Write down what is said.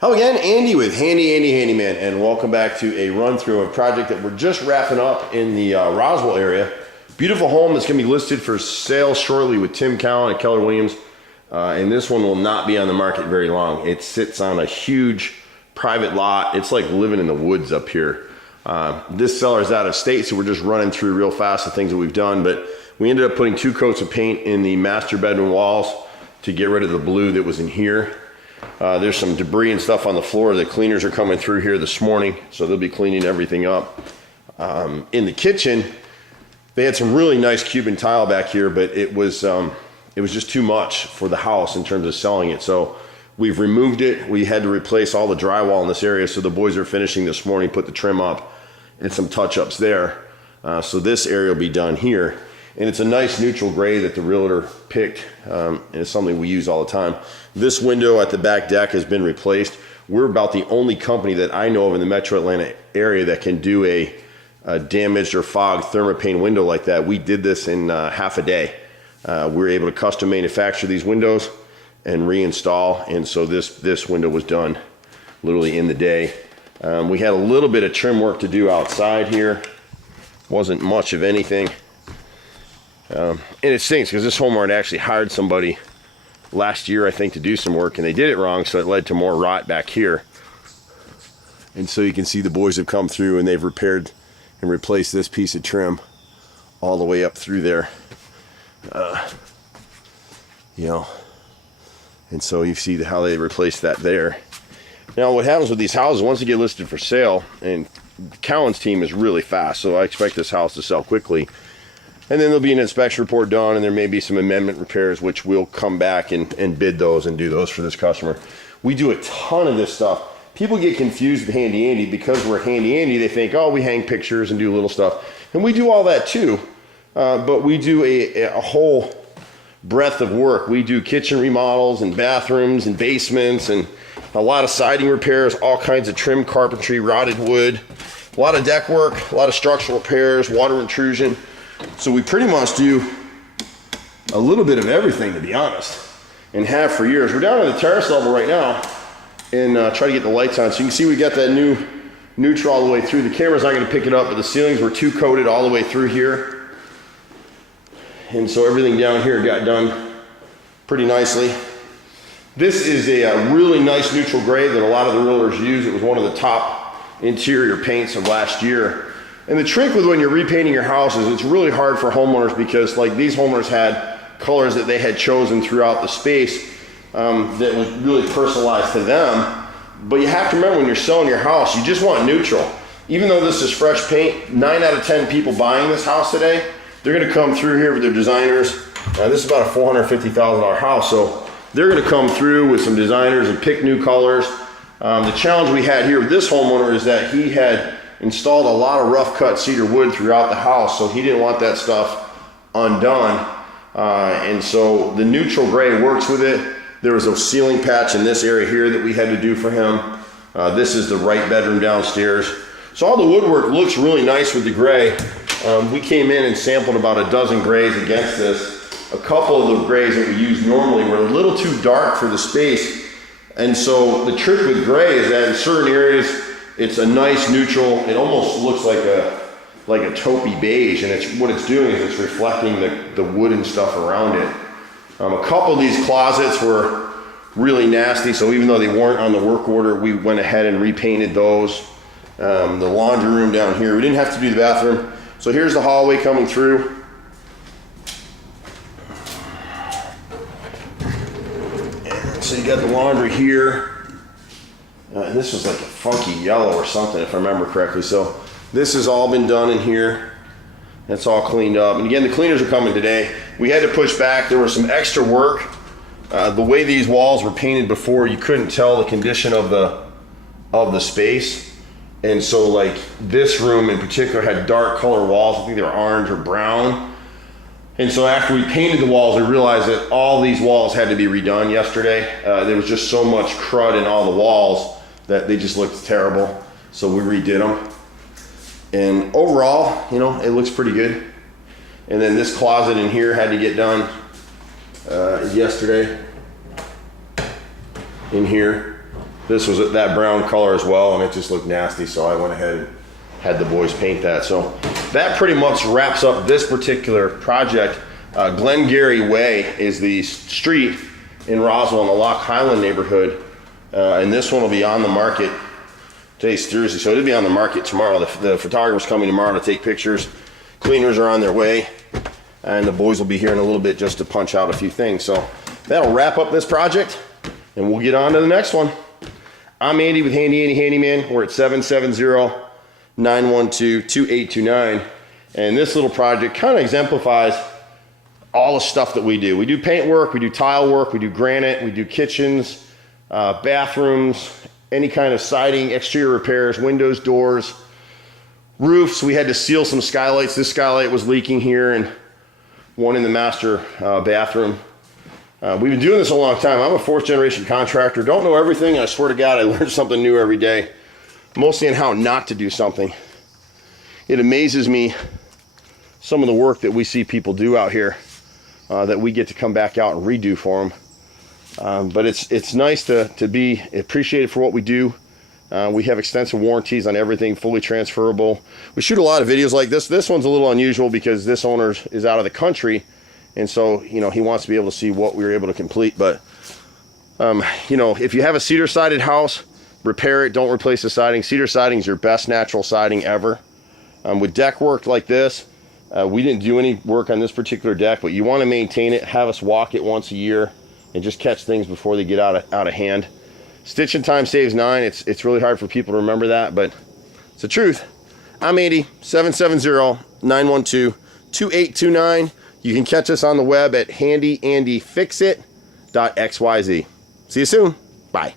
Hello again, Andy with Handy Andy Handyman, and welcome back to a run through of a project that we're just wrapping up in the Roswell area. Beautiful home that's going to be listed for sale shortly with Tim Cowan at Keller Williams, and this one will not be on the market very long. It sits on a huge private lot. It's like living in the woods up here. This seller is out of state, so we're just running through real fast the things that we've done, but we ended up putting 2 coats of paint in the master bedroom walls to get rid of the blue that was in here. There's some debris and stuff on the floor. The cleaners are coming through here this morning, so they'll be cleaning everything up. In the kitchen, they had some really nice Cuban tile back here, but it was just too much for the house in terms of selling it. So we've removed it. We had to replace all the drywall in this area, so the boys are finishing this morning, put the trim up and some touch-ups there. So this area will be done here. And it's a nice neutral gray that the realtor picked, and it's something we use all the time. This window at the back deck has been replaced. We're about the only company that I know of in the metro Atlanta area that can do a damaged or fogged thermopane window like that. We did this in half a day. We were able to custom manufacture these windows and reinstall, and so this window was done literally in the day. We had a little bit of trim work to do outside here. Wasn't much of anything. And it stinks because this homeowner had actually hired somebody last year, I think, to do some work, and they did it wrong, so it led to more rot back here. And so you can see the boys have come through and they've repaired and replaced this piece of trim all the way up through there. And so you see how they replaced that there. Now what happens with these houses, once they get listed for sale, and Cowan's team is really fast, so I expect this house to sell quickly. And then there'll be an inspection report done, and there may be some amendment repairs, which we'll come back and bid those and do those for this customer. We do a ton of this stuff. People get confused with Handy Andy because we're Handy Andy. They think, oh, we hang pictures and do little stuff. And we do all that too, but we do a whole breadth of work. We do kitchen remodels and bathrooms and basements and a lot of siding repairs, all kinds of trim carpentry, rotted wood, a lot of deck work, a lot of structural repairs, water intrusion. So we pretty much do a little bit of everything, to be honest, and have for years. We're down on the terrace level right now and try to get the lights on. So you can see we got that new neutral all the way through. The camera's not going to pick it up, but the ceilings were 2 coated all the way through here. And so everything down here got done pretty nicely. This is a really nice neutral gray that a lot of the realtors use. It was one of the top interior paints of last year. And the trick with when you're repainting your house is it's really hard for homeowners because like these homeowners had colors that they had chosen throughout the space that was really personalized to them. But you have to remember when you're selling your house, you just want neutral. Even though this is fresh paint, 9 out of 10 people buying this house today, they're gonna come through here with their designers. This is about a $450,000 house, so they're gonna come through with some designers and pick new colors. The challenge we had here with this homeowner is that he had installed a lot of rough cut cedar wood throughout the house, so he didn't want that stuff undone. And so the neutral gray works with it. There was a ceiling patch in this area here that we had to do for him. This is the right bedroom downstairs. So all the woodwork looks really nice with the gray. We came in and sampled about a dozen grays against this. A couple of the grays that we use normally were a little too dark for the space. And so the trick with gray is that in certain areas, it's a nice neutral. It almost looks like a taupey beige, and what it's doing is it's reflecting the wood and stuff around it. A couple of these closets were really nasty, so even though they weren't on the work order, we went ahead and repainted those. The laundry room down here, we didn't have to do the bathroom. So here's the hallway coming through. And so you got the laundry here. This was like a funky yellow or something, if I remember correctly. So this has all been done in here. It's all cleaned up. And again, the cleaners are coming today. We had to push back. There was some extra work. The way these walls were painted before, you couldn't tell the condition of the space. And so like this room in particular had dark color walls. I think they were orange or brown. And so after we painted the walls, we realized that all these walls had to be redone yesterday. There was just so much crud in all the walls that they just looked terrible. So we redid them. And overall, it looks pretty good. And then this closet in here had to get done yesterday in here. This was that brown color as well, and it just looked nasty, so I went ahead and had the boys paint that. So that pretty much wraps up this particular project. Glengarry Way is the street in Roswell in the Lock Highland neighborhood, and this one will be on the market. Today's Thursday, so it'll be on the market tomorrow. The photographer's coming tomorrow to take pictures. Cleaners are on their way, and the boys will be here in a little bit just to punch out a few things. So that'll wrap up this project, and we'll get on to the next one. I'm Andy with Handy Andy Handyman. We're at 770-912-2829, and this little project kind of exemplifies all the stuff that we do. We do paint work, we do tile work, we do granite, we do kitchens, bathrooms, any kind of siding, exterior repairs, windows, doors, roofs. We had to seal some skylights. This skylight was leaking here, and one in the master bathroom. We've been doing this a long time. I'm a 4th generation contractor. Don't know everything. I swear to God, I learn something new every day, mostly on how not to do something. It amazes me some of the work that we see people do out here that we get to come back out and redo for them. But it's nice to be appreciated for what we do. We have extensive warranties on everything, fully transferable. We shoot a lot of videos like this. This one's a little unusual because this owner is out of the country, and so, you know, he wants to be able to see what we were able to complete. But, you know, if you have a cedar sided house, repair it, don't replace the siding. Cedar siding is your best natural siding ever. With deck work like this, we didn't do any work on this particular deck, but you want to maintain it, have us walk it once a year, and just catch things before they get out of hand. Stitching time saves 9. It's really hard for people to remember that, but it's the truth. I'm Andy, 770-912-2829. You can catch us on the web at handyandyfixit.xyz. See you soon. Bye.